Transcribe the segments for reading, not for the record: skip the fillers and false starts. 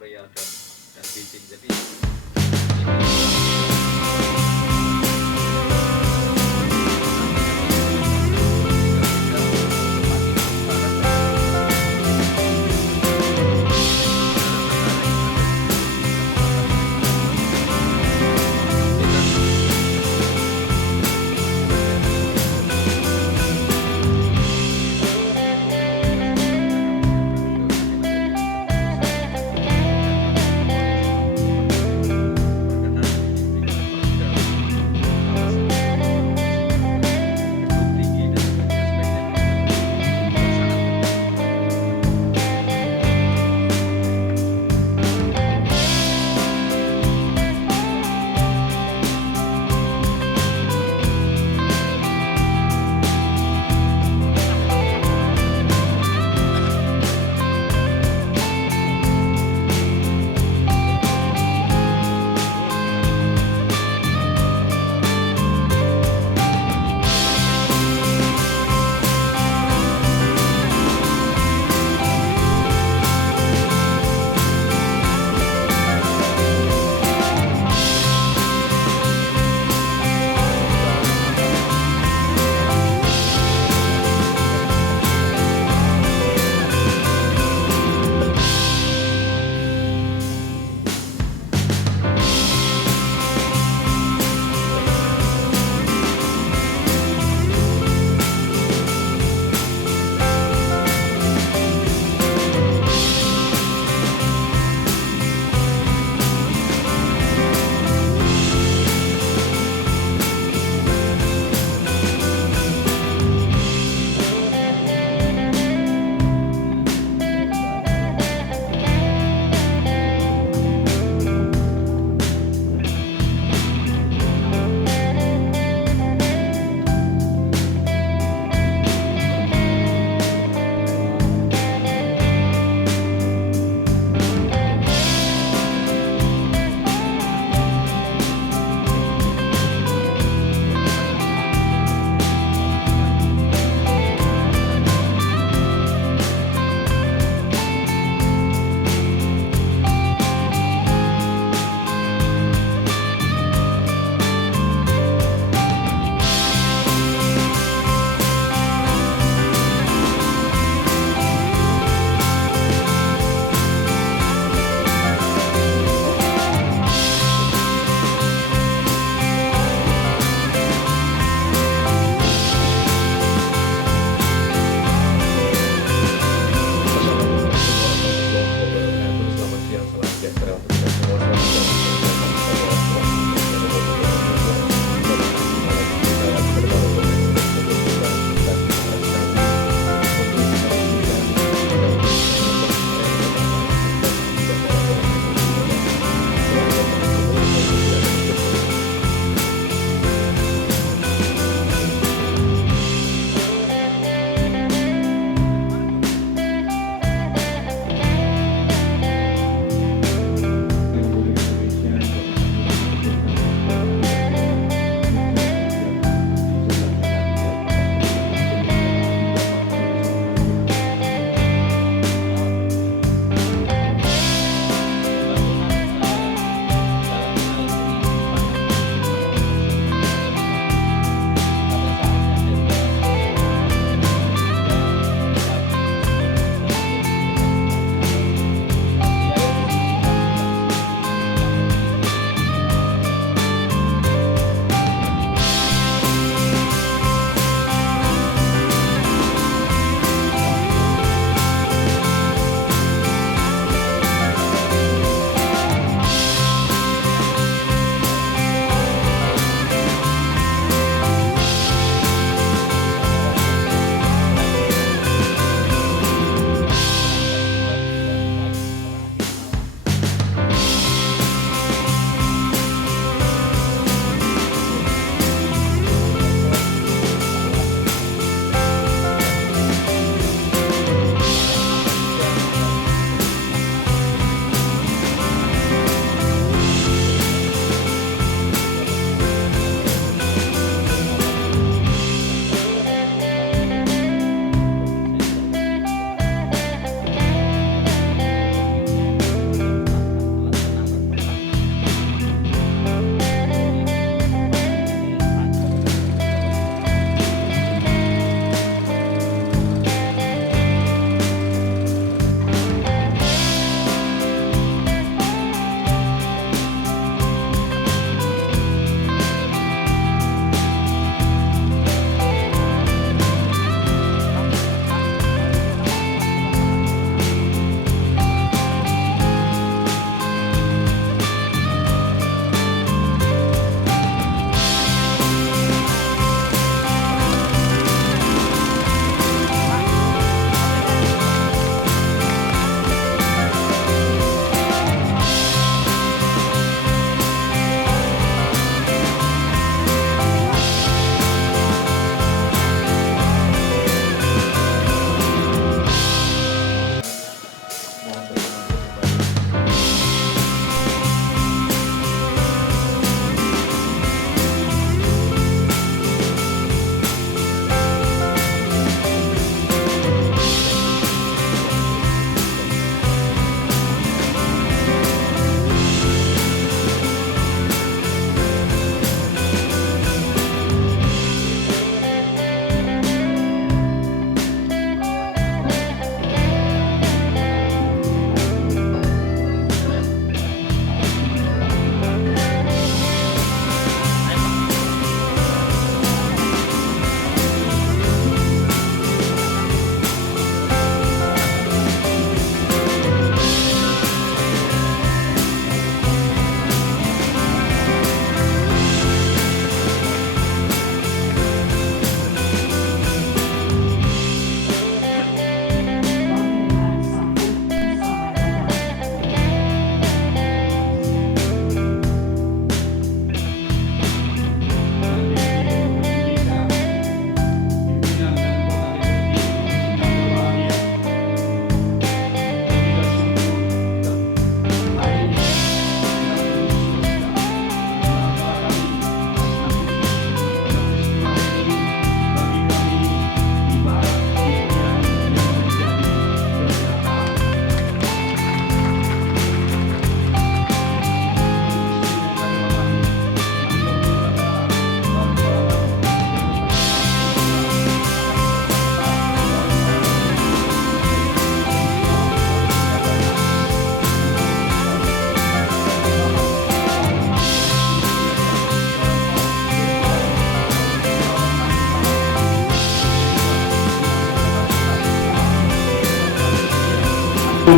Korea dan Beijing. Jadi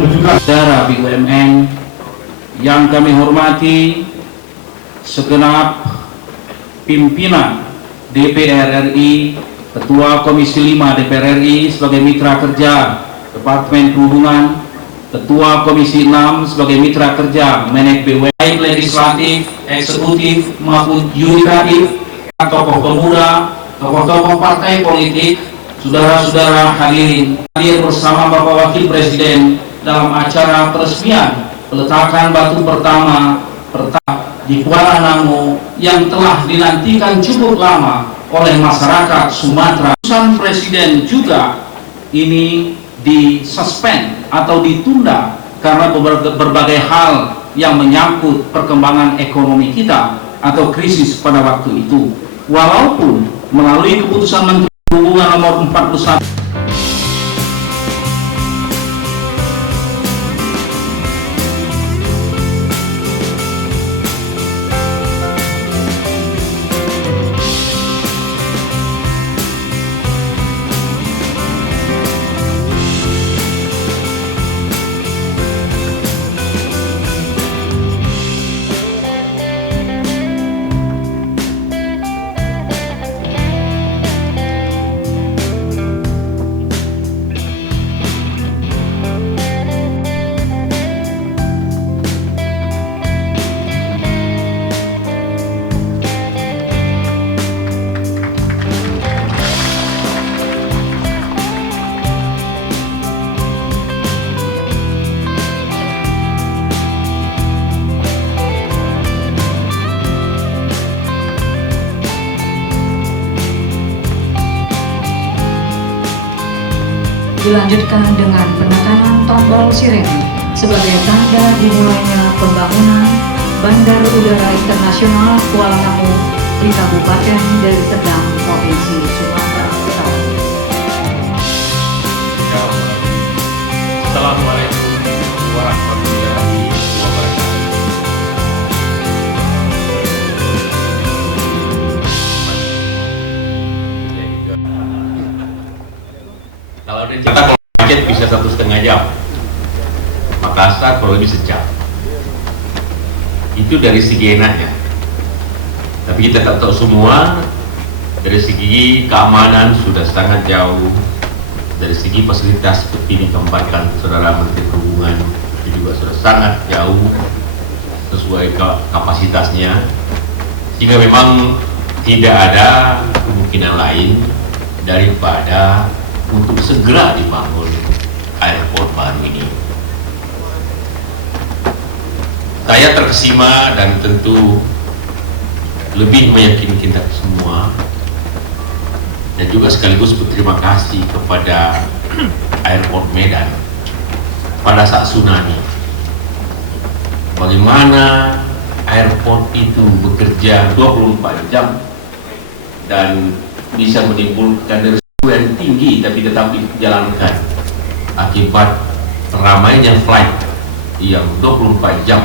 juga saudara BUMN yang kami hormati, segenap pimpinan DPR RI, Ketua Komisi 5 DPR RI sebagai mitra kerja Departemen Perhubungan, Ketua Komisi 6 sebagai mitra kerja Menek BUMN, legislatif, eksekutif maupun yudikatif, tokoh pemuda, tokoh-tokoh partai politik, saudara-saudara hadirin, hadir bersama Bapak Wakil Presiden dalam acara peresmian peletakan batu pertama di Kuala Namu yang telah dinantikan cukup lama oleh masyarakat Sumatera. Keputusan Presiden juga ini disuspend atau ditunda karena berbagai hal yang menyangkut perkembangan ekonomi kita atau krisis pada waktu itu. Walaupun melalui keputusan Menteri Perhubungan nomor 41 dilanjutkan dengan penekanan tombol sirene sebagai tanda dimulainya pembangunan Bandar Udara Internasional Kuala Namu di Kabupaten Deli Serdang, Provinsi Sumatera Utara. Assalamualaikum warahmatullahi wabarakatuh. Kalau di Jakarta macet bisa 1,5 jam, Makassar kurang lebih sejam. Itu dari segi enaknya. Tapi kita tak tahu semua, dari segi keamanan sudah sangat jauh, dari segi fasilitas seperti ditempatkan Saudara Menteri Perhubungan itu juga sudah sangat jauh sesuai kapasitasnya, sehingga memang tidak ada kemungkinan lain daripada untuk segera dibangun airport baru ini. Saya terkesima dan tentu lebih meyakini kita semua, dan juga sekaligus berterima kasih kepada Airport Medan pada saat tsunami. Bagaimana airport itu bekerja 24 jam dan bisa menimbulkan risiko yang tinggi tapi tetap dijalankan akibat ramainya flight yang 24 jam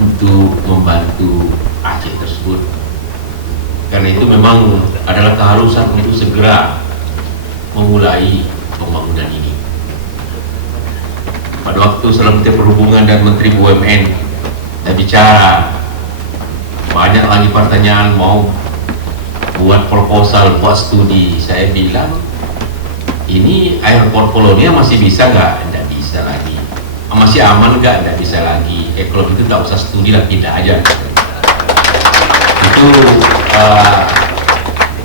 untuk membantu Aceh tersebut. Karena itu memang adalah keharusan untuk segera memulai pembangunan ini. Pada waktu saya Menteri Perhubungan dan Menteri BUMN saya bicara, banyak lagi pertanyaan, mau buat proposal, buat studi. Saya bilang, ini airport Polonia masih bisa nggak? Nggak bisa lagi. Masih aman nggak? Nggak bisa lagi. Kalau itu nggak usah studi lah, pindah aja. Itu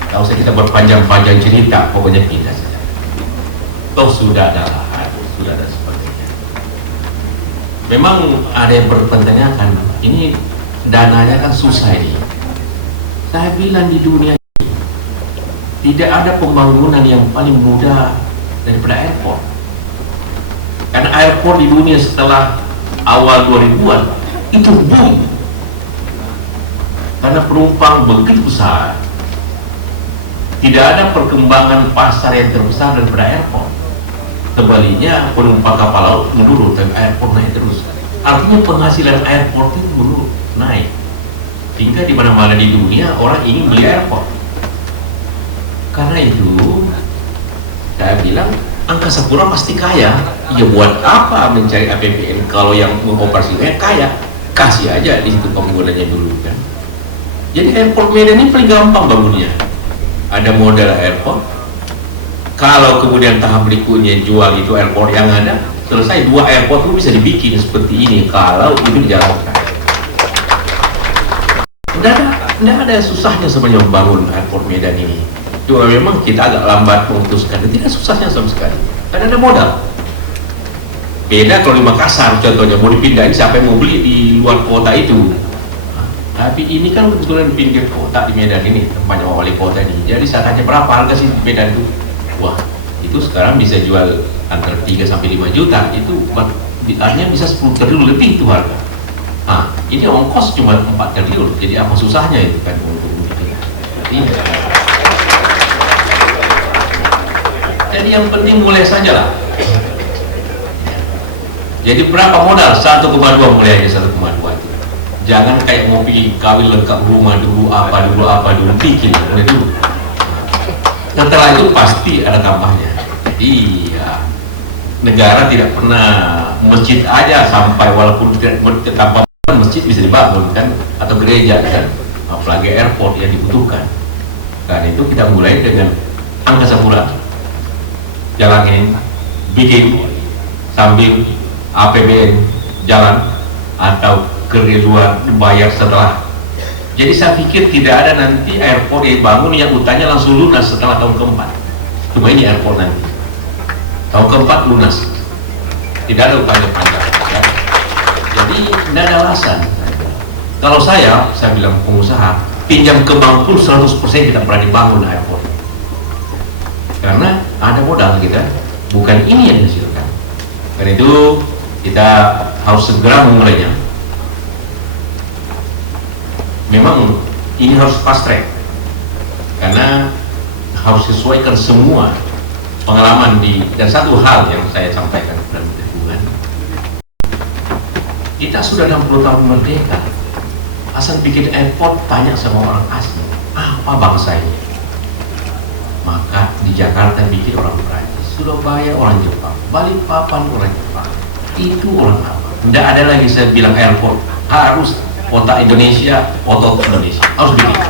nggak usah kita berpanjang-panjang cerita, pokoknya pindah saja. Toh sudah ada lahan, sudah ada sebagainya. Memang ada yang bertanya-tanya, ini dananya kan susah ini. Saya bilang di dunia ini tidak ada pembangunan yang paling mudah daripada airport. Karena airport di dunia setelah awal 2000-an itu boom. Karena penumpang begitu besar, tidak ada perkembangan pasar yang terbesar daripada airport. Sebaliknya penumpang kapal laut menurun dan airport naik terus. Artinya penghasilan airport itu menurun, naik. Hingga di mana-mana di dunia orang ingin beli airport. Karena itu saya bilang Angkasa Pura pasti kaya. Ya buat apa mencari APBN kalau yang mengoperasikannya kaya? Kasih aja di situ pembangunannya dulu kan. Jadi airport Medan ini paling gampang bangunnya. Ada modal airport. Kalau kemudian tahap berikutnya jual itu airport yang ada, selesai. Dua airport itu bisa dibikin seperti ini kalau itu dijalankan. Tidak ada susahnya sebenarnya membangun airport Medan ini. Cuma memang kita agak lambat memutuskan. Tidak susahnya sama sekali. Karena ada modal. Beda kalau di Makassar contohnya mau dipindahin, siapa yang mau beli di luar kota itu. Tapi ini kan kebetulan di pinggir kota di Medan ini, tempatnya wali kota ini. Jadi saya tanya berapa harga sih Medan itu? Wah, itu sekarang bisa jual antara 3 sampai 5 juta. Itu artinya bisa 10 triliun lebih itu harga. Nah, ini ongkos cuma 4 triliun. Jadi apa susahnya itu kan untuk ini. Jadi yang penting mulai saja lah. Jadi berapa modal? 1,2 mulai aja 1,2 itu. Jangan kayak mau pergi kawin lengkap rumah dulu, apa dulu, bikin mulai dulu. Setelah itu pasti ada tambahnya. Iya, negara tidak pernah masjid aja sampai walaupun tidak tanpa masjid bisa dibangun kan, atau gereja kan, apalagi airport yang dibutuhkan. Karena itu kita mulai dengan angkasa pura, jalanin, bikin sambil APBN jalan atau ke luar bayar setelah. Jadi saya pikir tidak ada nanti airport yang bangun yang utangnya langsung lunas setelah tahun keempat. Cuma ini airport nanti tahun keempat lunas, tidak ada utangnya panjang ya. Jadi tidak ada alasan. Kalau saya bilang pengusaha pinjam ke bank pun 100% tidak pernah dibangun airport, karena ada modal kita, bukan ini yang dihasilkan. Karena itu kita harus segera memulainya. Memang ini harus fast track karena harus sesuaikan semua pengalaman dan satu hal yang saya sampaikan dalam hubungan, kita sudah 60 tahun merdeka, asal bikin airport tanya sama orang asing apa bangsa ini. Maka di Jakarta bikin orang Perancis, Surabaya orang Jepang, Balikpapan orang Jepang, itu orang apa? Tidak ada lagi saya bilang airport harus kota Indonesia, otot Indonesia, harus bikin.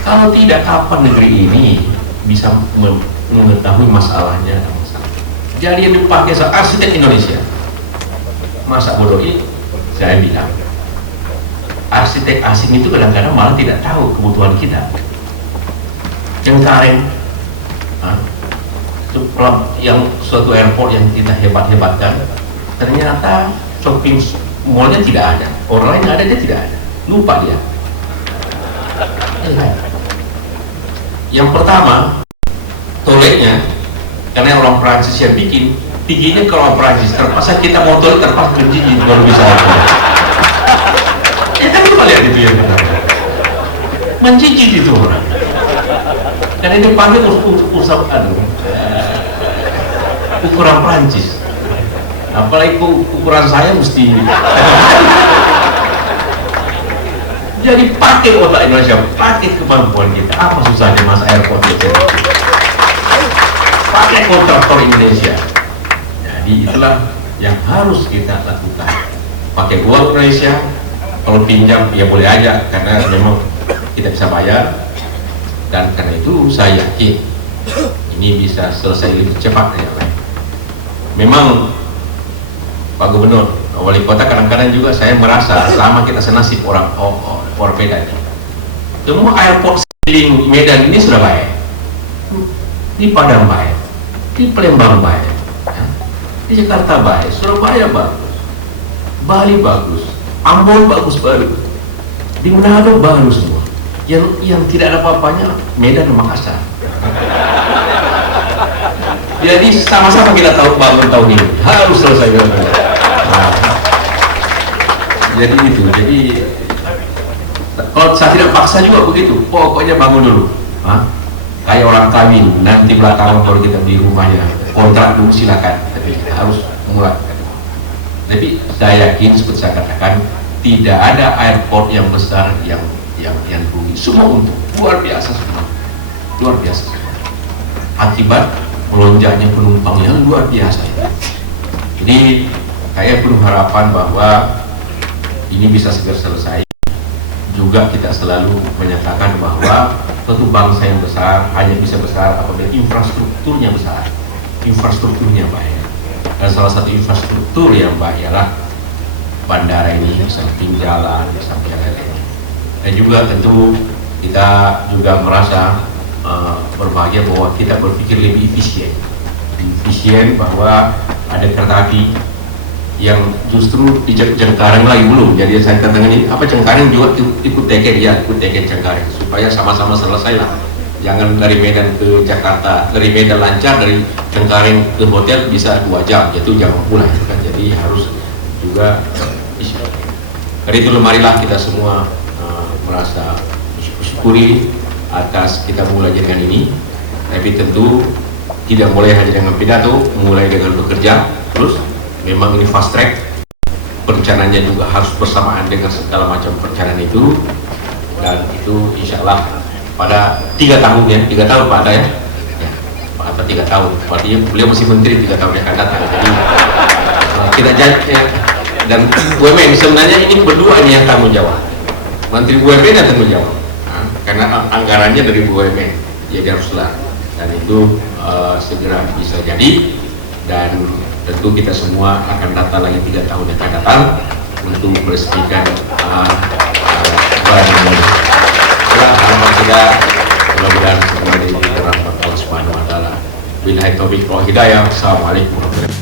Kalau tidak, kapan negeri ini bisa mengetahui masalahnya? Jadi yang dipakai arsitek Indonesia, masa bodoh ini? Saya bilang arsitek asing itu kadang-kadang malah tidak tahu kebutuhan kita. Yang karen, yang suatu airport yang kita hebat-hebatkan, ternyata shopping mallnya tidak ada, orang lain ada, dia tidak ada, lupa dia. Yang pertama, toiletnya, karena orang Prancis yang bikin, tingginya ke orang Prancis, terpaksa kita mau toilet terpaksa menjijit baru bisa apa. Ya kan lupa lihat itu ya, menjijit itu orang. Karena ini panggil ukuran Prancis. Apalagi ukuran saya mesti. Jadi pakai otak Indonesia, pakai kemampuan kita. Apa susahnya mas airport itu? Pakai kontraktor Indonesia. Jadi itulah yang harus kita lakukan. Pakai uang Indonesia. Kalau pinjam ya boleh aja, karena memang kita bisa bayar. Dan karena itu saya yakin ini bisa selesai lebih cepat dari yang lain. Memang Pak Gubernur, Wali Kota, kadang-kadang juga saya merasa selama kita senasib orang Medan ini. Semua airport sekeliling Medan ini sudah baik. Di Padang baik, di Palembang baik, di Jakarta baik, Surabaya bagus, Bali bagus, Ambon bagus baru, di Manado baru semua. Yang tidak ada apa-apanya Medan dan Makassar. Jadi sama-sama kita tahu bangun tahun ini harus selesai bangun. Jadi itu, jadi kalau saya tidak paksa juga begitu, pokoknya bangun dulu. Kayak orang kawin, nanti belakangan kalau kita beli rumahnya, kontrak dulu silakan, tapi harus mulai. Tapi saya yakin seperti saya katakan, tidak ada airport yang besar yang rugi. Semua untung, luar biasa semua, luar biasa. Akibat melonjaknya penumpang yang luar biasa. Jadi saya penuh harapan bahwa ini bisa segera selesai. Juga kita selalu menyatakan bahwa suatu bangsa yang besar hanya bisa besar apabila infrastrukturnya besar, infrastrukturnya baik. Dan salah satu infrastruktur yang baik ialah bandara ini, samping jalan, samping lain-lain. Dan juga tentu kita juga merasa berbahagia bahwa kita berpikir lebih efisien bahwa ada kereta api yang justru di Cengkareng lagi belum. Jadi saya katakan ini apa, Cengkareng juga ikut teken Cengkareng supaya sama-sama selesai lah. Jangan dari Medan ke Jakarta, dari Medan lancar, dari Cengkareng ke hotel bisa 2 jam, itu jangan pulang kan. Jadi harus juga dari itu marilah kita semua merasa bersyukuri atas kita mulai dengan ini. Tapi tentu tidak boleh hanya dengan pidato, mulai dengan bekerja terus. Memang ini fast track, perencanaannya juga harus bersamaan dengan segala macam perencanaan itu, dan itu insya Allah pada 3 tahun ya, 3 tahun Pak Ada ya, atau 3 tahun, berarti beliau masih menteri 3 tahun yang akan datang. Jadi kita janji dan BUMN sebenarnya ini berdua ini yang tanggung jawab, Menteri BUMN yang tanggung jawab, karena anggarannya dari BUMN, jadi haruslah, dan itu segera bisa jadi. Dan tentu kita semua akan datang lagi 3 tahun yang akan datang untuk meresmikan badan ini. Itulah harapan kita, mudah-mudahan semua ini dirahmati Allah Subhanahu wa taala. Billahi taufiq wal hidayah. Assalamualaikum warahmatullahi wabarakatuh.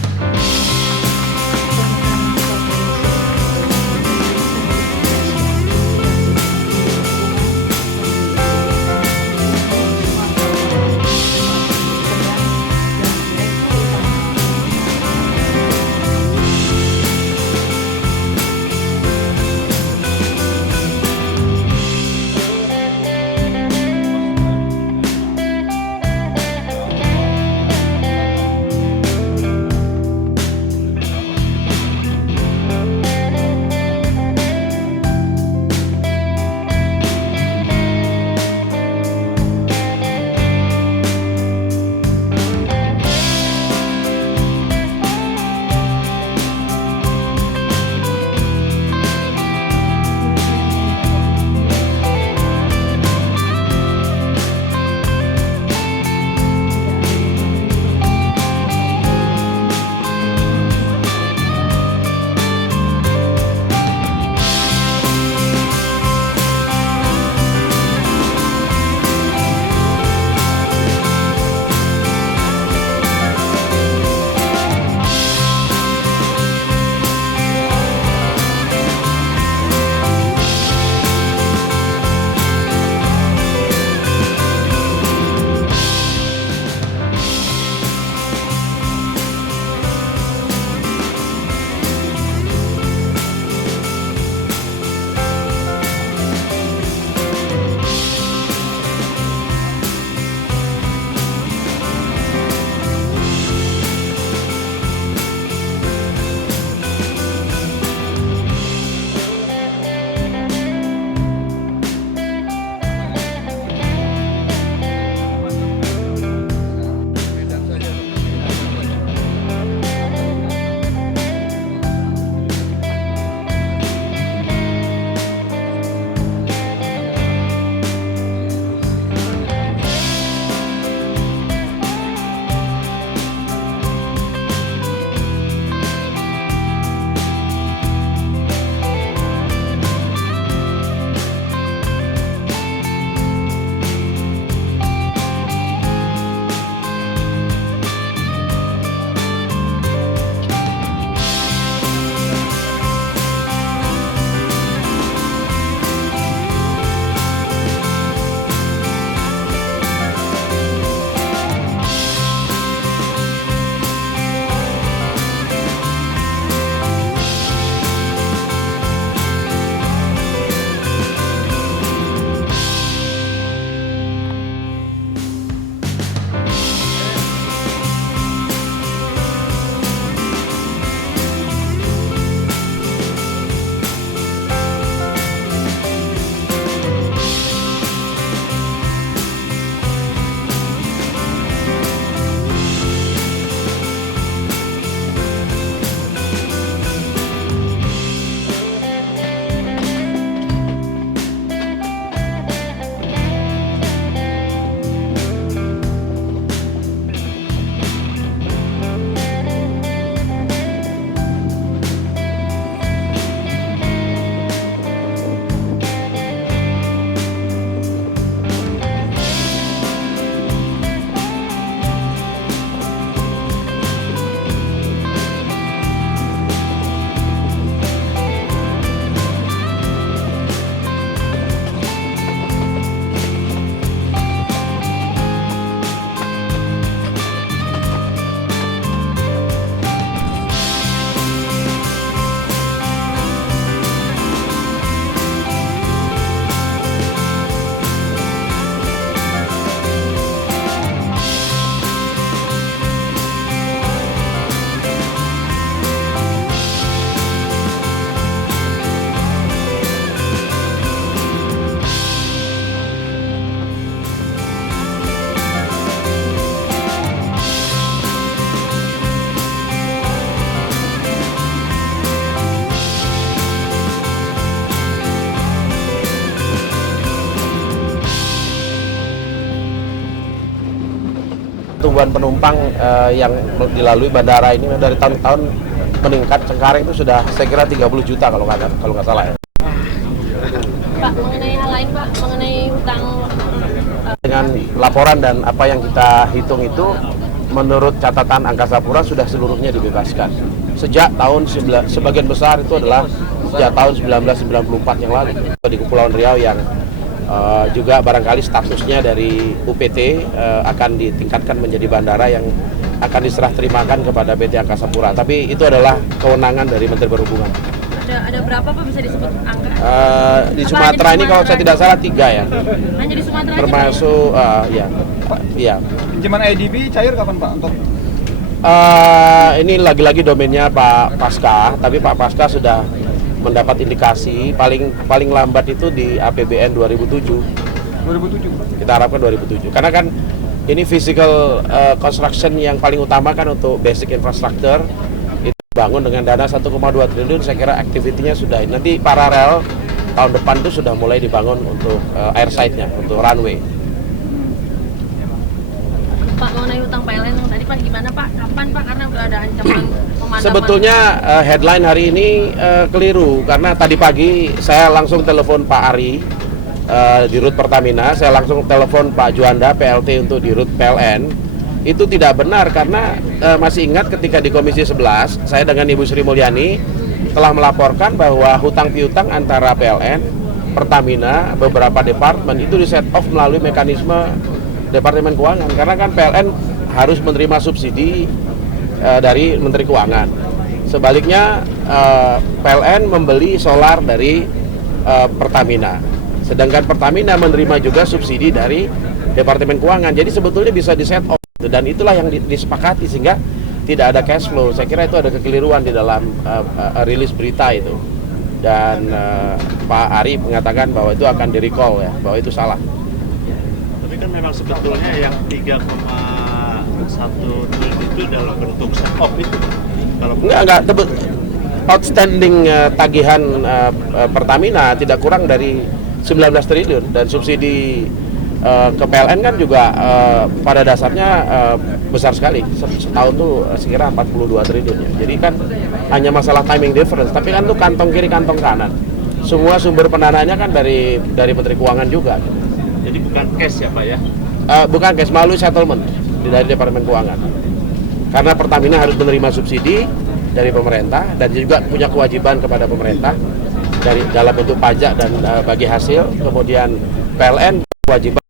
Pertumbuhan penumpang yang dilalui bandara ini dari tahun ke tahun meningkat. Cengkareng itu sudah saya kira 30 juta kalau nggak salah ya. Pak, mengenai hal lain Pak, mengenai hutang. Dengan laporan dan apa yang kita hitung itu, menurut catatan Angkasa Pura sudah seluruhnya dibebaskan. Sejak tahun sebagian besar itu adalah sejak tahun 1994 yang lalu di Kepulauan Riau yang juga barangkali statusnya dari UPT akan ditingkatkan menjadi bandara yang akan diserah terimakan kepada PT Angkasa Pura. Tapi itu adalah kewenangan dari Menteri Perhubungan. Ada berapa Pak, bisa disebut angka? Di Sumatera ini kalau saya tidak salah 3 ya. Hanya di Sumatera Termasuk ya. Pinjaman IDB cair kapan Pak untuk? Ini lagi-lagi domainnya Pak Paska, tapi Pak Paska sudah mendapat indikasi paling lambat itu di APBN 2007. 2007. Kita harapkan 2007. Karena kan ini physical construction yang paling utama kan untuk basic infrastructure itu bangun dengan dana 1,2 triliun. Saya kira aktivitinya sudah nanti paralel tahun depan itu sudah mulai dibangun untuk airside-nya, untuk runway. Pak, mengenai hutang PLN yang tadi Pak, gimana Pak? Kapan Pak? Karena udah ada ancaman pemadaman. Sebetulnya headline hari ini keliru karena tadi pagi saya langsung telepon Pak Ari di Rut Pertamina, saya langsung telepon Pak Juanda PLT untuk di Rut PLN. Itu tidak benar karena masih ingat ketika di Komisi 11 saya dengan Ibu Sri Mulyani telah melaporkan bahwa hutang piutang antara PLN, Pertamina, beberapa departemen itu di set off melalui mekanisme Departemen Keuangan, karena kan PLN harus menerima subsidi dari Menteri Keuangan. Sebaliknya PLN membeli solar dari Pertamina, sedangkan Pertamina menerima juga subsidi dari Departemen Keuangan. Jadi sebetulnya bisa di set off, dan itulah yang disepakati sehingga tidak ada cash flow. Saya kira itu ada kekeliruan di dalam rilis berita itu, dan Pak Ari mengatakan bahwa itu akan di-recall ya, bahwa itu salah. Tapi kan memang sebetulnya yang 3,1 triliun itu dalam bentuk set off itu. Kalau Enggak, outstanding tagihan Pertamina tidak kurang dari 19 triliun dan subsidi ke PLN kan juga pada dasarnya besar sekali. Setahun tuh sekira 42 triliun ya. Jadi kan hanya masalah timing difference, tapi kan tuh kantong kiri kantong kanan. Semua sumber pendanaannya kan dari Menteri Keuangan juga. jadi bukan cash ya Pak ya? Bukan cash, melalui settlement dari Departemen Keuangan. Karena Pertamina harus menerima subsidi dari pemerintah dan juga punya kewajiban kepada pemerintah dalam bentuk pajak dan bagi hasil. Kemudian PLN kewajiban